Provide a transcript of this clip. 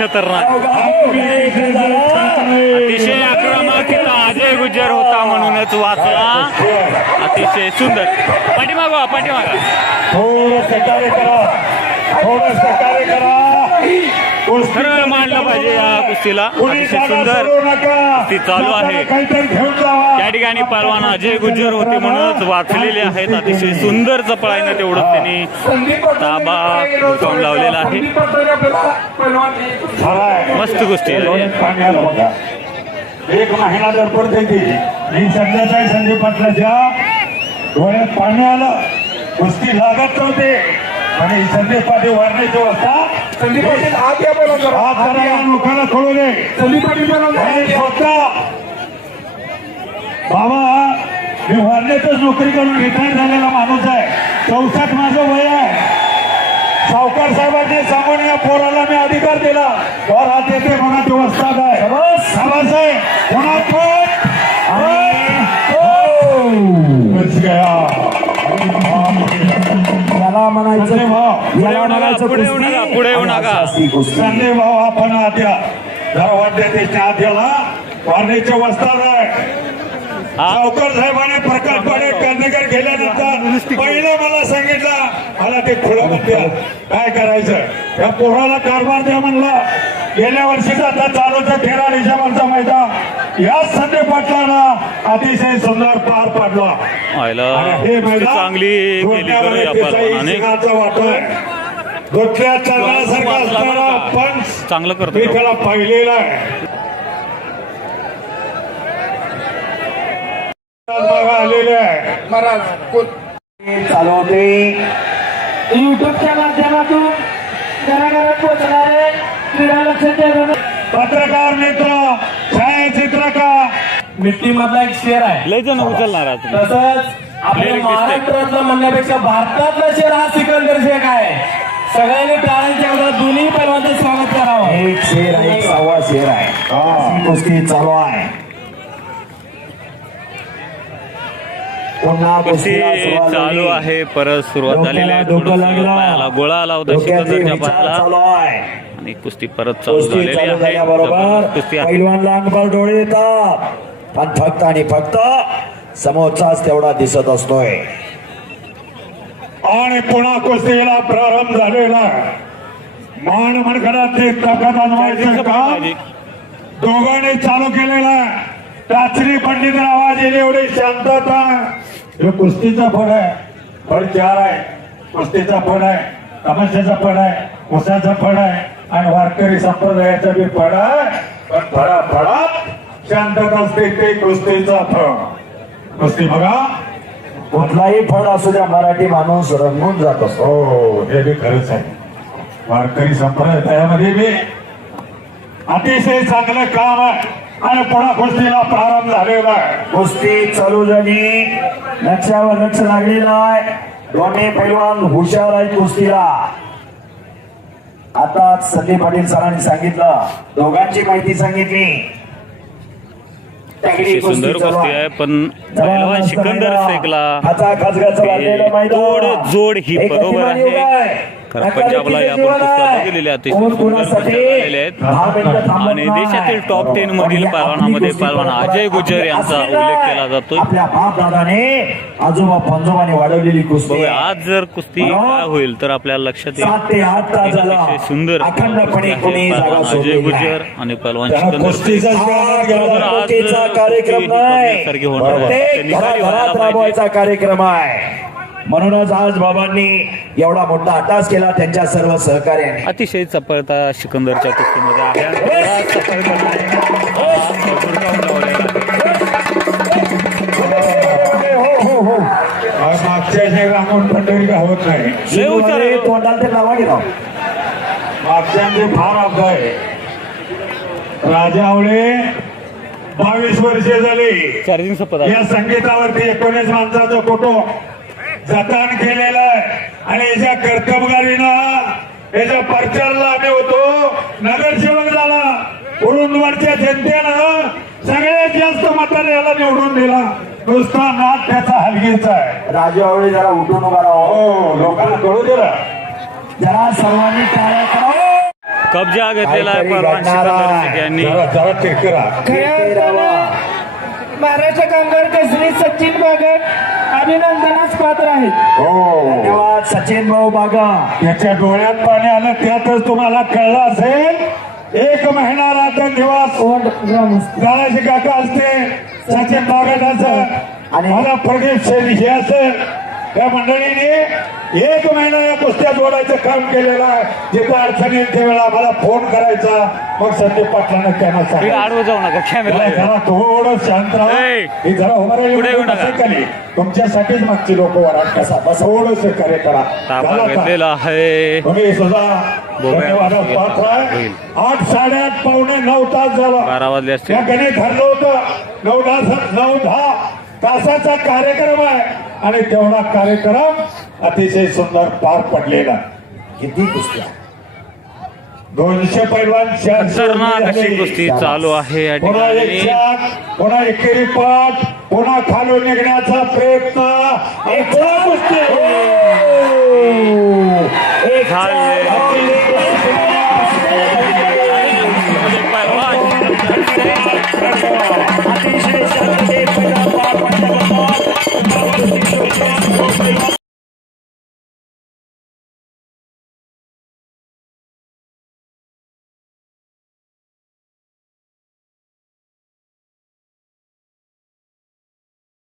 खतरनाक, अतिशय आक्रमक तिथं अजय गुज्जर होता म्हणूनच वाचला. अतिशय सुंदर. पाठीमागा पाठीमागा थोडं सहकार्य करा, थोडं सहकार्य करा. खरं मांडलं पाहिजे या कुस्तीला. अतिशय सुंदर कुस्ती चालू आहे. त्या ठिकाणी पहलवान अजय गुज्जर होते म्हणूनच वाचलेले आहेत. अतिशय सुंदर चपळाईनं तेवढं त्यांनी ताबा हुसकावून लावलेला आहे. मस्त कुस्ती आहे. एक महिना दरपड त्यांची ही सध्याचा संदीप पाटलाच्या डोळ्यात पाणी आलं. कुस्ती लागत नव्हते आणि संदीप पाटील वाढण्याची अवस्था. संदीप पाटील आज या बोला लोकांना कळू दे. संदीप पाटील स्वतः बाबा मी वाढण्यातच नोकरी करून रिटायर झालेला माणूस आहे. 64 माझं वय आहे. सावकार साहेबांनी सांगून या पोराला मी अधिकार दिला. और हात येते म्हणा ती अवस्था काय साहेब याला म्हणायचं पुढे येऊ नका. संजय भाऊ आपण आद्या जरा वाटते आद्याला वाढण्याची अवस्था आहे. सावकार साहेबांनी प्रकल्पाने कर्णकर गेल्यानंतर पहिले मला सांगितलं मला ते खुलं म्हणते काय करायचं. या पोराला कारभार द्या म्हणलं. गेल्या वर्षीचा आता चालूचा 13 डिसेंबरचा मैदान या संजय पाटलाला अतिशय सुंदर पार पडला. हे मैदान चांगली गोठ्या चालण्यासारखा असताना पण चांगलं करतो. मी त्याला पाहिलेला आहे. आलेले आहे चालवते युट्यूबच्या माध्यमातून घराघरात पोहोचणारे क्रीडा लक्ष पत्रकार मित्र छायाचित्रकार मिट्टी मधला एक शेर आहे. लय जण उचलणार तसंच आपल्या महाराष्ट्रातलं म्हणण्यापेक्षा भारतातला शेर हा सिकंदर शेख आहे. सगळ्यांनी टाळ्यांच्या गजरात दोन्ही पैलवानांचं स्वागत करावं. एक शेर आहे, एक सव्वा शेर आहे. कुस्ती चालू आहे. कुस्ती चालू आहे. परत सुरुवात झालेली आहे. पायाला गोळा आला होता सिकंदरच्या पायाला आणि कुस्ती परत चालू झालेली आहे. कुस्ती पैलवानला अंगभर डोळे येतात पण फक्त आणि फक्त समोरचाच तेवढा दिसत असतोय. आणि पुन्हा कुस्तीला प्रारंभ झालेला. मान मनगडात ते ताकद आणवायचं काम दोघांनी चालू केलेला. टाचरी पंडित आवाज येईल एवढी शांतता. हे कुस्तीचा फळ आहे. फळ 4 आहे. कुस्तीचा फळ आहे, तमाशाचा फळ आहे, उसाचा फळ आहे आणि वारकरी संप्रदायाचा बी फळ आहे. पण फळात शांतता असते ते कुस्तीचा फळ. कुस्ती बघा कुठलाही फळ असू द्या मराठी माणूस रंगून जात असतो. हो हे बी खरंच आहे. वारकरी संप्रदायामध्ये बी अतिशय चांगलं काम आहे. आणि पुन्हा कुस्तीला प्रारंभ झालेला आहे. कुस्ती चालू झाली. लक्षावर लक्ष लागलेलं आहे. दोन्ही पैलवान हुशार आहेत कुस्तीला. आता संदीप पाटील सरांनी सांगितलं, दोघांची माहिती सांगितली. सुंदर कुस्ती आहे पण पहिलवान सिकंदर शेखला तोड जोड ही बरोबर आहे. पंजाबला आपण कुस्त्या बघितलेल्या आहेत आणि देशातील टॉप 10 मधील पहलवानामध्ये पहलवान अजय गुज्जर यांचा उल्लेख केला जातोय. आपल्या बापदादाने आजोबा पंजोबाने वाढवलेली कुस्ती. आज जर कुस्ती काय होईल तर आपल्याला लक्षात येईल. सुंदर अजय गुज्जर आणि पहलवान सिकंदर कार्यक्रम आहे. म्हणूनच आज बाबांनी एवढा मोठा अट्टास केला त्यांच्या सर्व सहकार्याने. अतिशय चपळता सिकंदरच्या कुस्तीमध्ये आहे. मागच्या रामून पंढरी का होत नाही. तोंडाला ते लावा गेला. मागच्या फार अपघात आहे. राजावळे 22 वर्षे झाली चार्जिंग सपत या संगीतावरती 19 माणसाचा फोटो जतन केलेला आहे. आणि याच्या कर्तबगारीनं याच्या प्रचारला आम्ही होतो. नगरसेवक झाला. उरुंदवाडच्या जनतेनं सगळ्यात जास्त मताने याला निवडून दिला. नुसता नाद त्याचा हलगीचा आहे. राजूआवळे जरा उठून उभा राहा. हो लोकांना कळू दिला. जरा सर्वांनी टाळ्या करावं. कब्जा घेतलेला आहे काहीतरी पहलवान घडणार सिकंदर आहे. शेख यांनी. जरा टिरकिरा. खऱ्या अर्थानं महाराष्ट्र कामगार केसरी सचिन बागट अभिनंदनास पात्र आहेत. हो धन्यवाद सचिन भाऊ बागा. याच्या डोळ्यात पाणी आलं त्यातच तुम्हाला कळलं असेल. 1 महिना रात्र दिवस गाळाचे काका असते, सचिन बागटाचं आणि- मला प्रदीप शेठ हे असेल, त्या मंडळीने 1 महिना या कुस्त्या जोडायचं काम केलेलं आहे. जिथं अडचणी येईल त्यावेळेला मला फोन करायचा. मग संदीप पाटलांना त्यांना इकडे सांगायचं. आडवं जाऊ नका कॅमेरा जरा थोडं शांत राहा. ए, ही जरा उभं पुढे येऊ नका. राहिली तुमच्यासाठीच मागची लोक वरात कसा बस थोडंसं कार्य करा. ताबा झालं का? घेतलेला आहे. तुम्ही सुद्धा बोबड्या धन्यवाद पात्र आहे. होईल. 8, 8:30 पावणे 9 तास झाला. 12 वाजले असतील. या गणित ठरलं होतं 9-10 तासाचा कार्यक्रम आहे आणि तेवढा कार्यक्रम अतिशय सुंदर पार पडलेला. किती कुस्त्या 200 पैलवान 400 खतरनाक अशी झाले. कुस्ती चालू आहे या पुन्हा एक ठिकाणी. चाक, पुन्हा एकेरी पाठ, पुन्हा खालून निघण्याचा प्रयत्न आणि पुन्हा कुस्ती. एक झाली